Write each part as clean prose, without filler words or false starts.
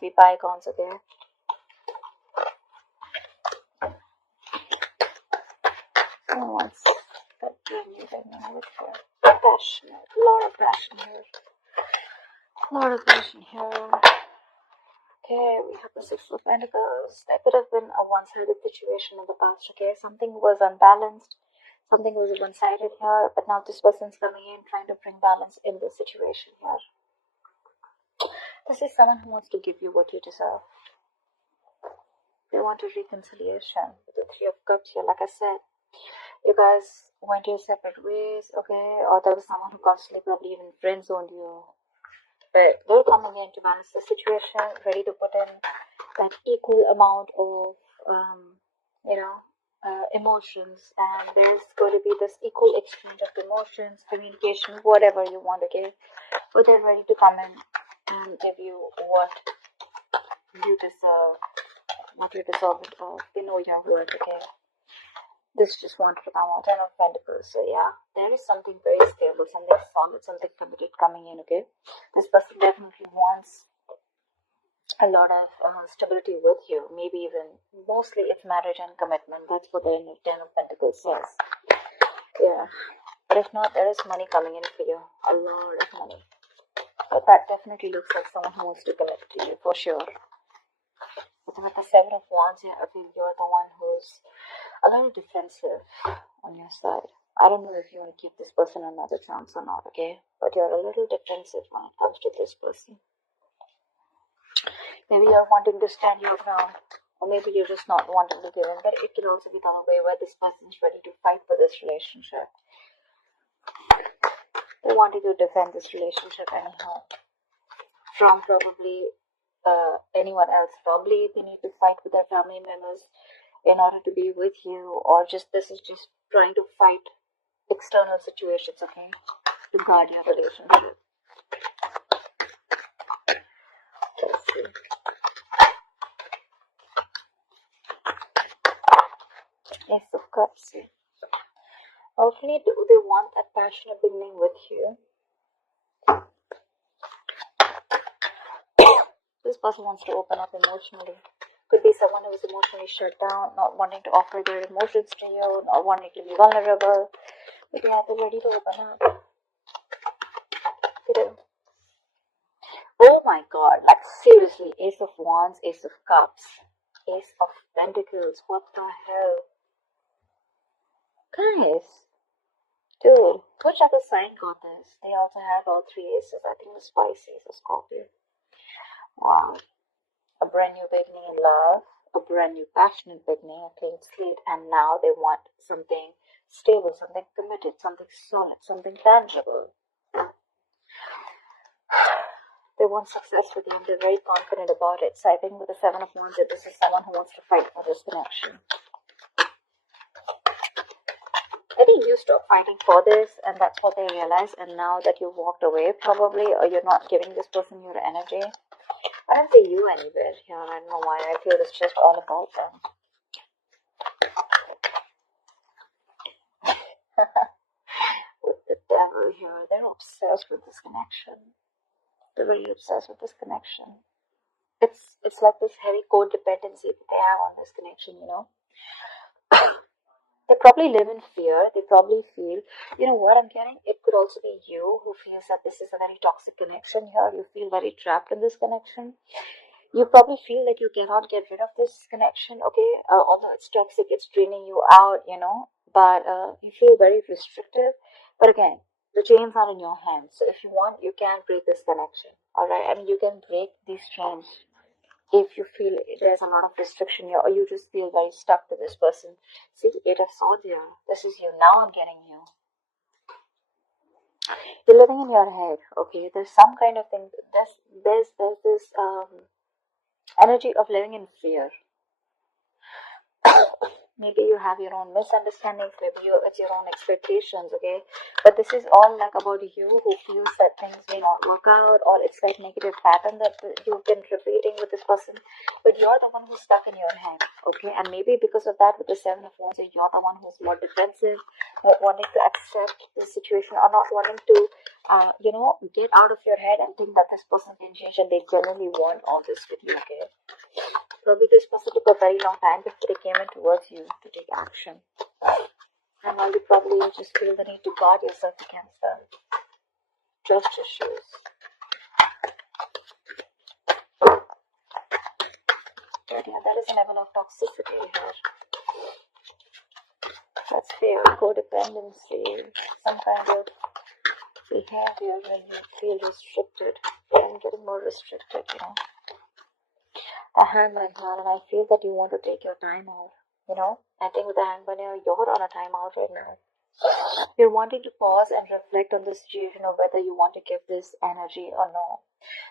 be bygones, okay? Oh, what's that brand new beginning with here? Passionate, a lot of passion here. A lot of passion here. Okay, we have the Six of Pentacles. There could have been a one-sided situation in the past, okay? Something was unbalanced. Something was one-sided here, but now this person's coming in trying to bring balance in the situation here. This is someone who wants to give you what you deserve. They want a reconciliation with the Three of Cups here. Like I said, you guys went your separate ways, okay? Or there was someone who constantly probably even friend-zoned you. But they're coming in to balance the situation, ready to put in that equal amount of, emotions. And there's going to be this equal exchange of emotions, communication, whatever you want, okay? But they're ready to come in and give you what you deserve, of. They know your worth, okay? This just wanted to come out, Ten of Pentacles. So yeah, there is something very stable, something solid, something committed coming in, okay? This person definitely wants a lot of stability with you. Maybe even, mostly it's marriage and commitment. That's what the Ten of Pentacles says. Yeah. But if not, there is money coming in for you. A lot of money. But that definitely looks like someone who wants to commit to you, for sure. But with the Seven of Wands here, I feel you're the one who's a little defensive on your side. I don't know if you want to give this person another chance or not, okay? But you're a little defensive when it comes to this person. Maybe you're wanting to stand your ground, or maybe you're just not wanting to give in. But it could also be the other way, where this person is ready to fight for this relationship. They wanted to defend this relationship anyhow from probably anyone else. Probably they need to fight with their family members in order to be with you, or just this is just trying to fight external situations, okay, to guard your relationship. Let's see. Ace of Cups. Hopefully, do they want that passionate beginning with you? This person wants to open up emotionally. Could be someone who is emotionally shut down, not wanting to offer their emotions to you, not wanting to be vulnerable. But yeah, they're ready to open up. They do. Oh my god, like seriously, Ace of Wands, Ace of Cups, Ace of Pentacles, what the hell? Guys, dude, which other sign got this? They also have all three aces. I think it was Pisces or Scorpio. Wow. A brand new beginning in love, a brand new passionate beginning, a clean slate, and now they want something stable, something committed, something solid, something tangible. They want success with you and they're very confident about it. So I think with the Seven of Wands, this is someone who wants to fight for this connection. I think you stopped fighting for this and that's what they realize, and now that you walked away probably, or you're not giving this person your energy. I don't see you anywhere here. I don't know why. I feel it's just all about them. With the Devil here, they're obsessed with this connection. They're very obsessed with this connection. It's like this heavy codependency that they have on this connection, you know. They probably live in fear. They probably feel, you know what I'm getting? It could also be you who feels that this is a very toxic connection here. You feel very trapped in this connection. You probably feel that you cannot get rid of this connection, okay? Although it's toxic, it's draining you out, you know. But you feel very restrictive. But again, the chains are in your hands. So if you want, you can break this connection, alright? I mean, you can break these chains if you feel there's a lot of restriction here, or you just feel very stuck to this person. See, Eight of Swords here. This is you. Now I'm getting you. You're living in your head, okay? There's some kind of thing. There's this energy of living in fear. Maybe you have your own misunderstandings, maybe it's your own expectations, okay? But this is all like about you who feels that things may not work out, or it's like negative pattern that you've been repeating with this person. But you're the one who's stuck in your head, okay? And maybe because of that, with the Seven of Wands, you're the one who's more defensive, not wanting to accept the situation, or not wanting to get out of your head and think that this person can change and they genuinely want all this with you, okay? Probably this person took a very long time before they came in towards you to take action. And while you probably just feel the need to guard yourself against the trust issues. But yeah, there is a level of toxicity here. That's fear, codependency, some kind of behavior when you feel restricted and getting more restricted, The Hangman here, and I feel that you want to take your time out, I think with the Hangman here, you're on a time out right now. You're wanting to pause and reflect on the situation of whether you want to give this energy or no.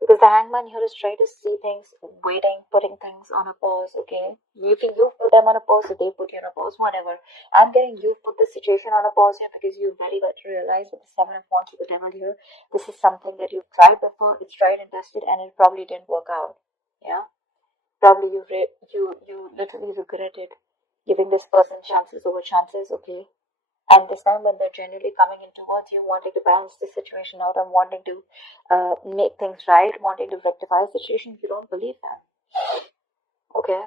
Because the Hangman here is trying to see things, waiting, putting things on a pause, okay? You put them on a pause, or they put you on a pause, whatever. I'm getting you put the situation on a pause here because you very much realize that the Seven of Wands with the Devil here, this is something that you've tried before, it's tried and tested, and it probably didn't work out. Yeah? Probably you literally regretted giving this person chances over chances, okay? And this time when they're genuinely coming in towards you, wanting to balance the situation out and wanting to make things right, wanting to rectify the situation, you don't believe them. Okay?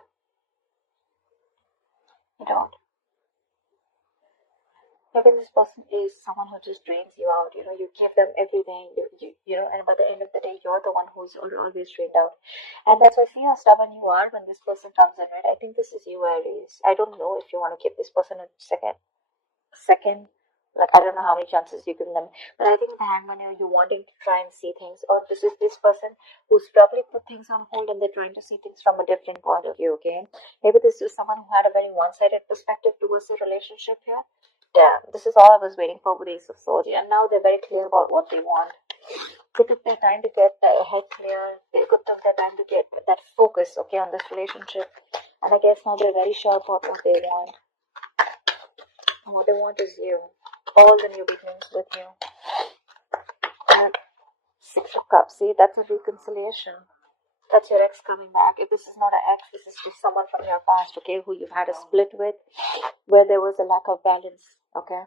You don't. Maybe this person is someone who just drains you out. You give them everything, and by the end of the day, you're the one who's always drained out. And that's why, see how stubborn you are when this person comes in, right? I think this is you, Aries. I don't know if you want to give this person a second, like I don't know how many chances you give them, but I think with the Hangman here, you're wanting to try and see things, or this is this person who's probably put things on hold and they're trying to see things from a different point of view, okay? Maybe this is someone who had a very one-sided perspective towards the relationship here. Damn, this is all I was waiting for with the Ace of Swords, and now they're very clear about what they want. They took their time to get their head clear, they took their time to get that focus, okay, on this relationship, and I guess now they're very sure about what they want. And what they want is you. All the new beginnings with you. And Six of Cups. See, that's a reconciliation. That's your ex coming back. If this is not an ex, this is just someone from your past, okay, who you've had a split with, where there was a lack of balance, okay?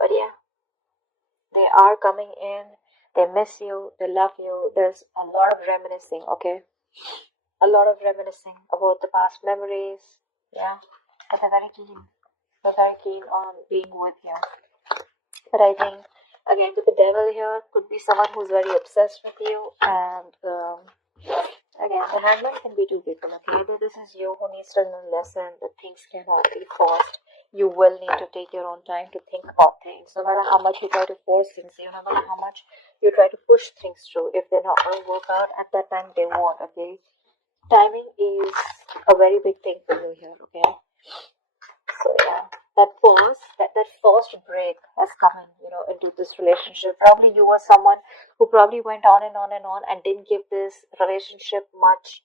But yeah, they are coming in. They miss you. They love you. There's a lot of reminiscing, okay? A lot of reminiscing about the past memories. Yeah, but they're very keen. They're very keen on being with you. But I think, again, with the Devil here, could be someone who's very obsessed with you. And again, the Hangman can be two people, okay? Either this is you who needs to learn a lesson that things cannot be forced. You will need to take your own time to think about things. No matter how much you try to force things, no matter how much you try to push things through, if they're not going to work out, at that time they won't, okay? Timing is a very big thing for you here, okay? So yeah, that pause, that forced break has come in, into this relationship. Probably you were someone who probably went on and on and on and didn't give this relationship much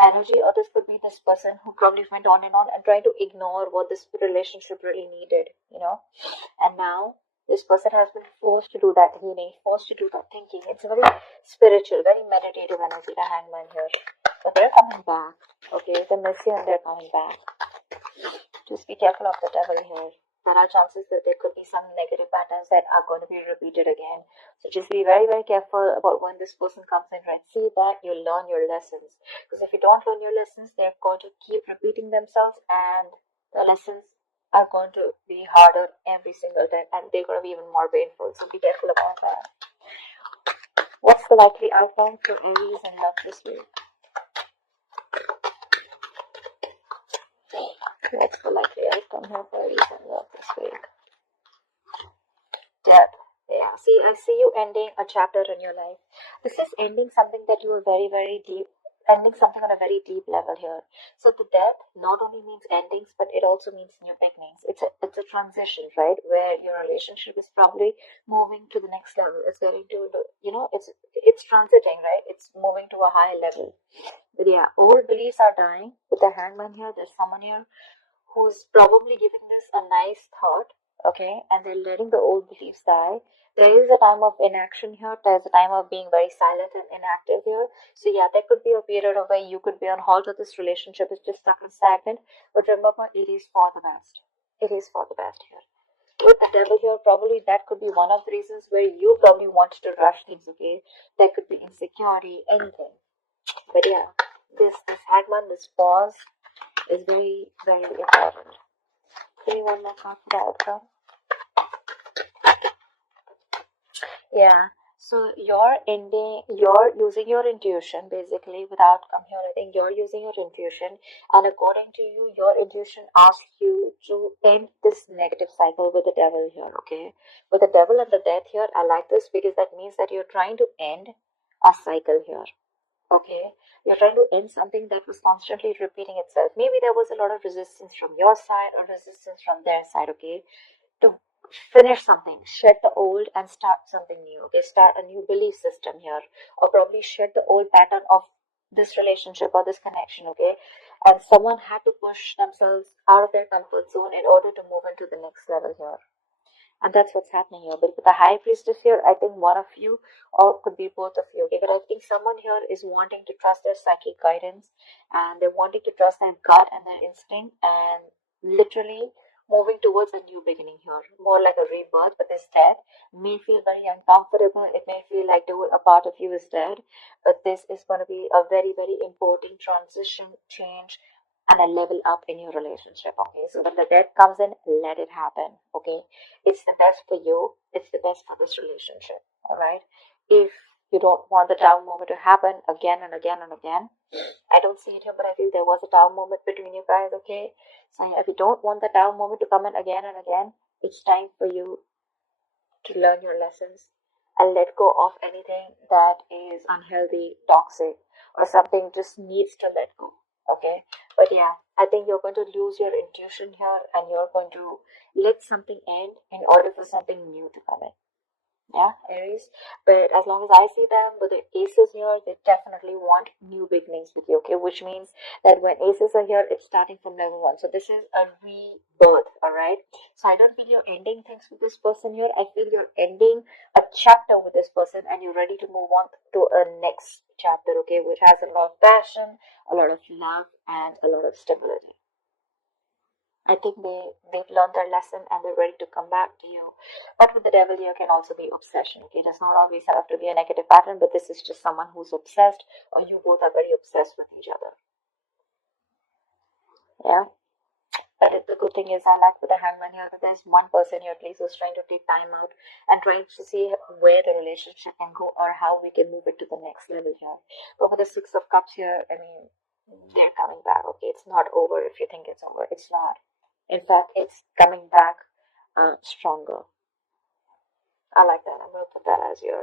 energy, or this could be this person who probably went on and tried to ignore what this relationship really needed, And now this person has been forced to do that healing, forced to do that thinking. It's a very spiritual, very meditative energy, the Hangman here. But they're coming back, okay? They're messy and they're coming back. Just be careful of the Devil here. There are chances that there could be some negative patterns that are going to be repeated again. So just be very, very careful about when this person comes in, right? See that you learn your lessons. Because if you don't learn your lessons, they're going to keep repeating themselves, and the lessons are going to be harder every single time, and they're going to be even more painful. So be careful about that. What's the likely outcome for Aries and love this week? What's the likely outcome here for Aries and love this week? Death. Yeah, see, I see you ending a chapter in your life. This is ending something that you were very, very deep, ending something on a very deep level here. So the death not only means endings, but it also means new beginnings. It's a transition, right? Where your relationship is probably moving to the next level. It's going to, it's transiting, right? It's moving to a higher level. But yeah, old beliefs are dying. With the Hangman here, there's someone here who's probably giving this a nice thought, okay, and they're letting the old beliefs die. There is a time of inaction here. There's a time of being very silent and inactive here. So yeah, there could be a period of where you could be on hold, or this relationship is just stuck and stagnant. But remember, it is for the best. It is for the best here. with the devil here, probably that could be one of the reasons where you probably wanted to rush things, okay? There could be insecurity, anything. But yeah, this Hangman, this pause is very, very important. Give me one more card for the outcome. Yeah. So you're using your intuition basically without I think you're using your intuition, and according to you, your intuition asks you to end this negative cycle with the devil here, okay? With the devil and the death here, I like this because that means that you're trying to end a cycle here. Okay, you're trying to end something that was constantly repeating itself. Maybe there was a lot of resistance from your side or resistance from their side, okay? To finish something, shed the old and start something new, okay? Start a new belief system here, or probably shed the old pattern of this relationship or this connection, okay? And someone had to push themselves out of their comfort zone in order to move into the next level here. And that's what's happening here. But with the high priestess here, I think one of you, or could be both of you, okay? But I think someone here is wanting to trust their psychic guidance, and they're wanting to trust their gut and their instinct, and literally moving towards a new beginning here. More like a rebirth, but this death may feel very uncomfortable. It may feel like a part of you is dead, but this is going to be a very, very important transition, change, and a level up in your relationship, okay? So when the death comes in, let it happen, okay? It's the best for you, it's the best for this relationship, all right? If you don't want the down moment to happen again and again and again, I don't see it here, but I feel there was a down moment between you guys, okay? So yeah, if you don't want the down moment to come in again and again, it's time for you to learn your lessons and let go of anything that is unhealthy, toxic, or something just needs to let go, okay? But yeah, I think you're going to lose your intuition here, and you're going to let something end in order for something new to come in. Yeah, Aries. But as long as I see them with the aces here, they definitely want new beginnings with you, okay? Which means that when aces are here, it's starting from level one. So this is a rebirth, all right? So I don't feel you're ending things with this person here. I feel you're ending a chapter with this person, and you're ready to move on to a next chapter, okay? Which has a lot of passion, a lot of love, and a lot of stability. I think they've learned their lesson and they're ready to come back to you. But with the devil here can also be obsession. Okay, it does not always have to be a negative pattern, but this is just someone who's obsessed, or you both are very obsessed with each other. Yeah. But the good thing is, I like with the hangman here that there's one person here at least who's trying to take time out and trying to see where the relationship can go or how we can move it to the next level here. But with the Six of Cups here, I mean, they're coming back. Okay, it's not over if you think it's over. It's not. In fact, it's coming back stronger. I like that. I'm going to put that as your